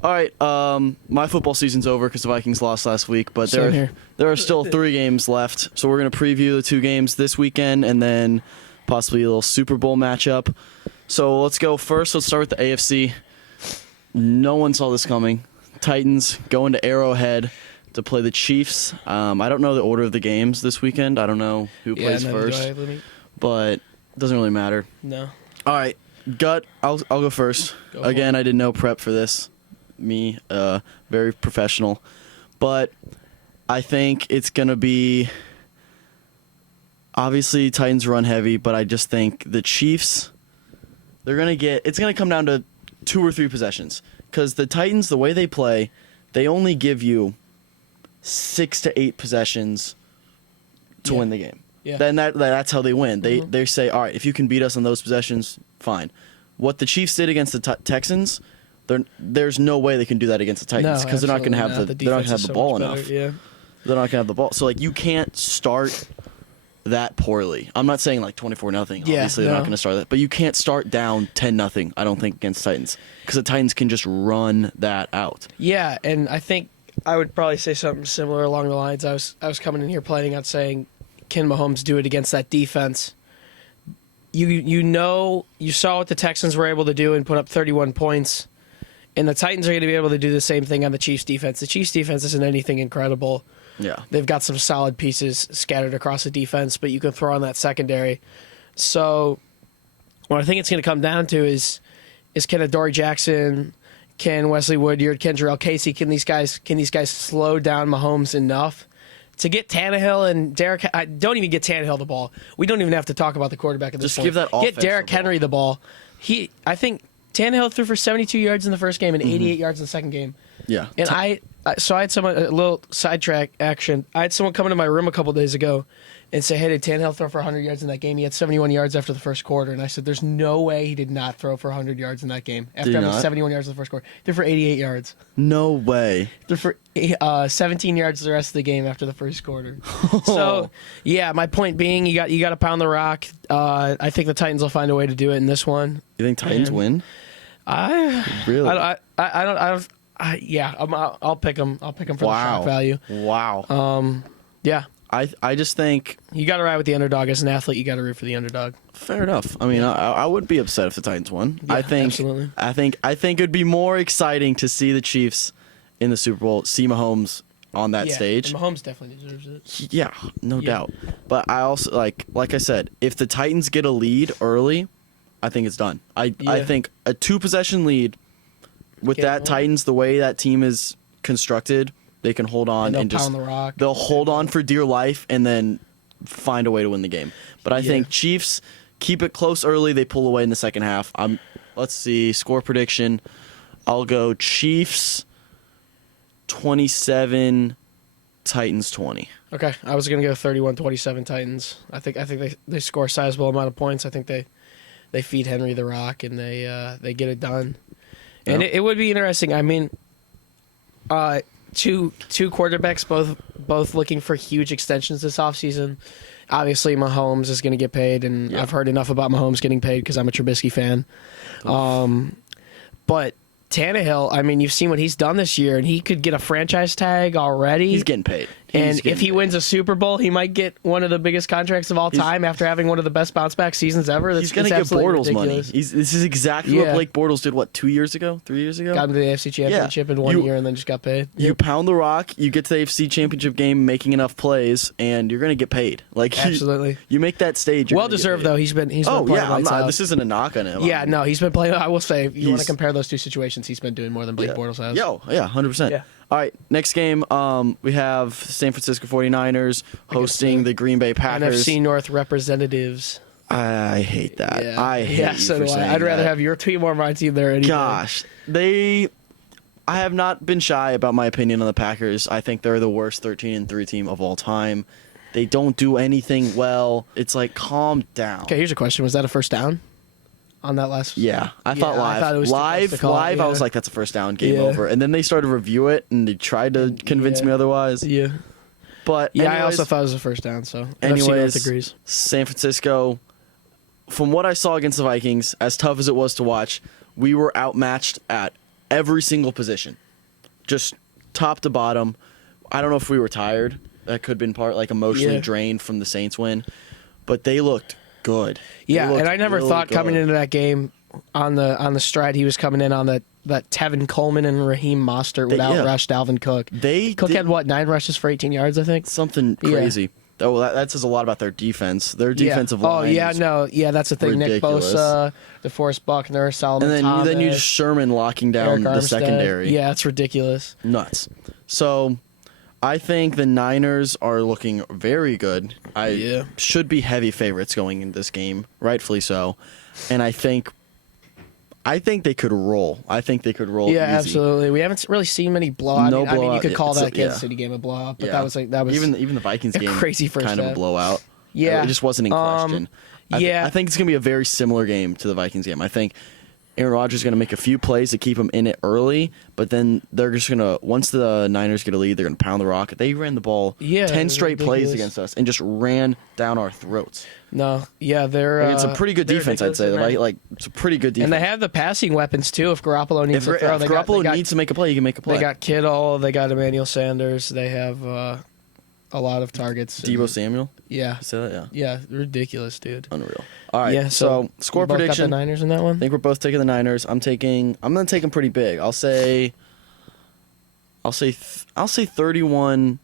All right, my football season's over because the Vikings lost last week, but Same here. there are still 3 games left. So we're going to preview the 2 games this weekend and then possibly a little Super Bowl matchup. So let's go first. Let's start with the AFC. No one saw this coming. Titans going to Arrowhead to play the Chiefs. I don't know the order of the games this weekend. I don't know who plays first, but it doesn't really matter. No. All right, gut. I'll go first. Again, I did no prep for this. Me, very professional, but I think it's gonna be obviously Titans run heavy, but I just think the Chiefs, it's gonna come down to 2 or 3 possessions because the Titans, the way they play, they only give you 6 to 8 possessions to win the game. Yeah. Then that's how they win. They say, all right, if you can beat us on those possessions, fine. What the Chiefs did against the Texans, there's no way they can do that against the Titans because they're not going to have the ball enough. Yeah. They're not going to have the ball. So you can't start that poorly. I'm not saying 24-0. Obviously, they're not going to start that, but you can't start down 10-0. I don't think against Titans because the Titans can just run that out. Yeah, and I think I would probably say something similar along the lines. I was coming in here planning on saying, can Mahomes do it against that defense? You saw what the Texans were able to do and put up 31 points. And the Titans are going to be able to do the same thing on the Chiefs' defense. The Chiefs' defense isn't anything incredible. Yeah. They've got some solid pieces scattered across the defense, but you can throw on that secondary. So what I think it's going to come down to is can Adoree Jackson, can Wesley Woodyard, can Jarrell Casey, can these guys slow down Mahomes enough to get Tannehill and Derrick? Don't even get Tannehill the ball. We don't even have to talk about the quarterback at this point. Just give that offense Get Derrick Henry the ball. I think Tannehill threw for 72 yards in the first game and 88 yards in the second game. Yeah. And I had someone, a little sidetrack action. I had someone come into my room a couple days ago and say, hey, did Tannehill throw for 100 yards in that game? He had 71 yards after the first quarter. And I said, there's no way he did not throw for 100 yards in that game after having 71 yards in the first quarter. He threw for 88 yards. No way. He threw for 17 yards the rest of the game after the first quarter. So, yeah, my point being, you got to pound the rock. I think the Titans will find a way to do it in this one. You think Titans win? Really? I'll pick them. I'll pick them for the shock value. Wow. Yeah. I just think You got to ride with the underdog. As an athlete, you got to root for the underdog. fair enough. I mean, I would be upset if the Titans won. Yeah, absolutely. I think it'd be more exciting to see the Chiefs in the Super Bowl, see Mahomes on that stage. And Mahomes definitely deserves it. Yeah, no doubt. But I also like I said, if the Titans get a lead early, I think it's done. I think a 2-possession lead with that Titans, the way that team is constructed, they can hold on and just pound the rock. They'll hold on for dear life and then find a way to win the game. But I think Chiefs keep it close early. They pull away in the second half. Let's see, score prediction. I'll go Chiefs 27, Titans 20. Okay, I was gonna go 31-27 Titans. I think they score a sizable amount of points. I think they feed Henry the rock and they get it done. And it would be interesting. I mean, two quarterbacks both looking for huge extensions this offseason. Obviously, Mahomes is going to get paid, and I've heard enough about Mahomes getting paid because I'm a Trubisky fan. But Tannehill, I mean, you've seen what he's done this year, and he could get a franchise tag already. He's getting paid. If he wins a Super Bowl, he might get one of the biggest contracts of all time after having one of the best bounce-back seasons ever. He's going to get Bortles money. This is exactly what Blake Bortles did, 2 years ago, 3 years ago? Got him to the AFC Championship in 1 year and then just got paid. You pound the rock, you get to the AFC Championship game making enough plays, and you're going to get paid. Absolutely. You make that stage. Well-deserved, though. He's been playing lights out. This isn't a knock on him. Yeah, no, he's been playing. I will say, if you want to compare those two situations, he's been doing more than Blake Bortles has. 100%. Yeah. All right, next game, we have San Francisco 49ers hosting the Green Bay Packers. NFC North representatives. I hate that. Yeah. I hate you so for do saying I'd rather that. have your team or my team there anyway. Gosh, I have not been shy about my opinion on the Packers. I think they're the worst 13-3 team of all time. They don't do anything well. It's calm down. Okay, here's a question. Was that a first down? On that last, I thought live. It was live, I was like, that's a first down, game over. And then they started to review it, and they tried to convince me otherwise. Yeah, but anyways, I also thought it was a first down. So anyways, NFC agrees. San Francisco, from what I saw against the Vikings, as tough as it was to watch, we were outmatched at every single position, just top to bottom. I don't know if we were tired. That could have been part, like emotionally drained from the Saints win, but they looked good. Yeah, and I never thought coming into that game on the stride he was coming in on that Tevin Coleman and Raheem Mostert would ourush Dalvin Cook. Cook had, 9 rushes for 18 yards, I think? Something crazy. Yeah. Oh, that says a lot about their defense. Their defensive line. That's the thing. Ridiculous. Nick Bosa, DeForest Buckner, Solomon and Thomas. then you just Sherman locking down the secondary. Yeah, it's ridiculous. Nuts. So I think the Niners are looking very good. Should be heavy favorites going into this game, rightfully so. And I think they could roll. I think they could roll. Yeah, easy. Absolutely. We haven't really seen many blowouts. No blowout. I mean, you could call that Kansas City game a blowout, but that was even the Vikings game crazy first kind of a blowout. Yeah, it just wasn't in question. I think it's gonna be a very similar game to the Vikings game. I think Aaron Rodgers is going to make a few plays to keep them in it early, but then they're just going to, once the Niners get a lead, they're going to pound the rock. They ran the ball 10 straight plays against us and just ran down our throats. No, yeah, they're... it's a pretty good defense, I'd say. It's a pretty good defense. And they have the passing weapons, too, if Garoppolo needs to throw. If Garoppolo needs to make a play, he can make a play. They got Kittle, they got Emmanuel Sanders, they have a lot of targets. Deebo Samuel? Yeah. Say that, yeah. Yeah, ridiculous, dude. Unreal. All right, so score both prediction. Got the Niners in that one? I think we're both taking the Niners. I'm going to take them pretty big. I'll say 31-15.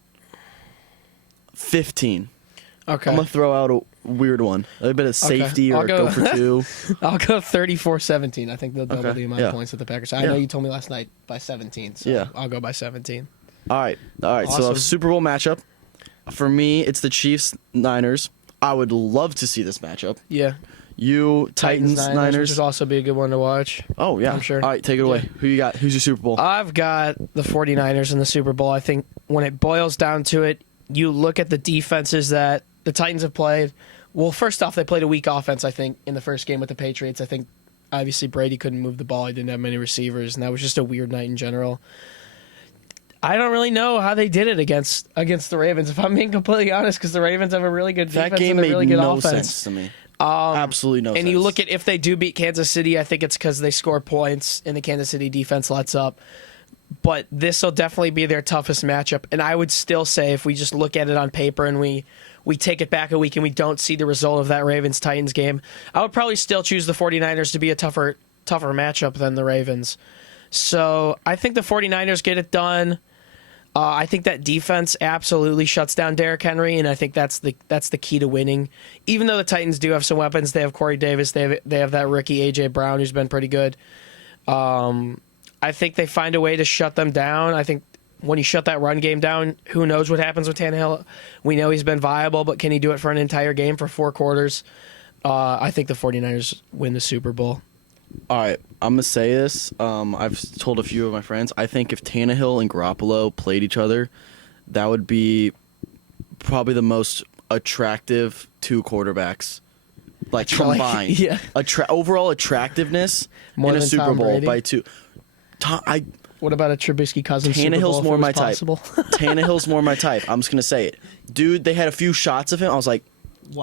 Okay. I'm going to throw out a weird one. A bit of safety or go for 2. I'll go 34-17. I think they'll double the amount of points with the Packers. I know you told me last night by 17, so I'll go by 17. All right. Awesome. So a Super Bowl matchup. For me, it's the Chiefs-Niners. I would love to see this matchup. Yeah. You, Titans-Niners. Which would also be a good one to watch. Oh, yeah. I'm sure. All right, take it away. Who you got? Who's your Super Bowl? I've got the 49ers in the Super Bowl. I think when it boils down to it, you look at the defenses that the Titans have played. Well, first off, they played a weak offense, I think, in the first game with the Patriots. I think, obviously, Brady couldn't move the ball. He didn't have many receivers, and that was just a weird night in general. I don't really know how they did it against the Ravens, if I'm being completely honest, because the Ravens have a really good defense and a really good offense. That game made no sense to me. Absolutely no sense. And you look at if they do beat Kansas City, I think it's because they score points and the Kansas City defense lets up. But this will definitely be their toughest matchup. And I would still say if we just look at it on paper and we take it back a week and we don't see the result of that Ravens-Titans game, I would probably still choose the 49ers to be a tougher matchup than the Ravens. So I think the 49ers get it done. I think that defense absolutely shuts down Derrick Henry, and I think that's the key to winning. Even though the Titans do have some weapons, they have Corey Davis, they have that rookie A.J. Brown who's been pretty good. I think they find a way to shut them down. I think when you shut that run game down, who knows what happens with Tannehill? We know he's been viable, but can he do it for an entire game for 4 quarters? I think the 49ers win the Super Bowl. All right, I'm going to say this. I've told a few of my friends. I think if Tannehill and Garoppolo played each other, that would be probably the most attractive 2 quarterbacks, like combined. Yeah. Overall attractiveness more in a than Super Tom Bowl Brady? by 2. What about a Trubisky Cousins Super Bowl? Tannehill's more my type. Possible? Tannehill's more my type. I'm just going to say it. Dude, they had a few shots of him. I was like,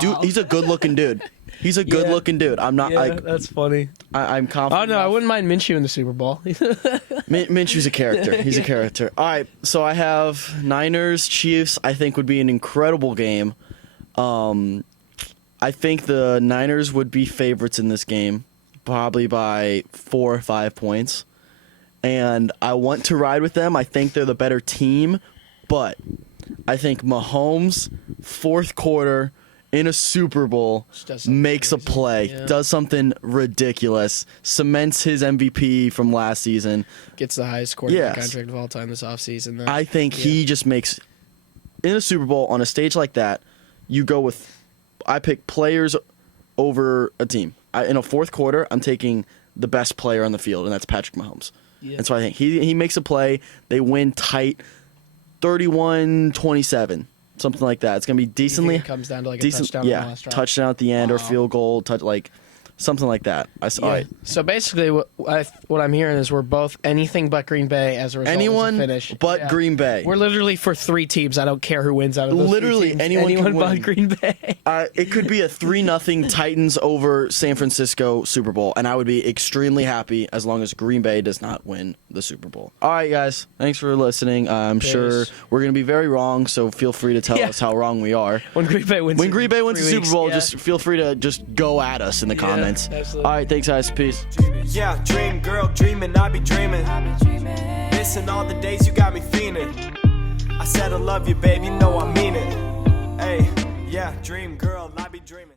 dude, he's a good-looking dude. He's a good-looking dude. I'm not. Yeah, that's funny. I'm confident. Oh no, I wouldn't mind Minshew in the Super Bowl. Minshew's a character. He's a character. All right, so I have Niners Chiefs. I think would be an incredible game. I think the Niners would be favorites in this game, probably by 4 or 5 points. And I want to ride with them. I think they're the better team, but I think Mahomes, 4th quarter in a Super Bowl, makes a play, does something ridiculous, cements his MVP from last season. Gets the highest quarterback contract of all time this offseason. I think he just makes, in a Super Bowl, on a stage like that, you go with, I pick players over a team. In a 4th quarter, I'm taking the best player on the field, and that's Patrick Mahomes. Yeah. And so I think he makes a play, they win tight, 31-27. Something like that. It's gonna be decently. It comes down to like a touchdown. Touchdown at the end or field goal. something like that. All right. So basically, what I'm hearing is we're both anything but Green Bay as a result Anyone of the finish. but Green Bay. We're literally for 3 teams. I don't care who wins out of those Literally 3 teams. anyone can but win. Green Bay. It could be a 3-0 Titans over San Francisco Super Bowl, and I would be extremely happy as long as Green Bay does not win the Super Bowl. All right, guys. Thanks for listening. I'm sure we're going to be very wrong, so feel free to tell us how wrong we are. When Green Bay wins the Super Bowl, just feel free to just go at us in the comments. Absolutely. All right, thanks, guys. Peace. Yeah, dream girl, dreaming, I be dreaming. Missing all the days you got me fiending. I said I love you, babe, you know I mean it. Hey, yeah, dream girl, I be dreaming.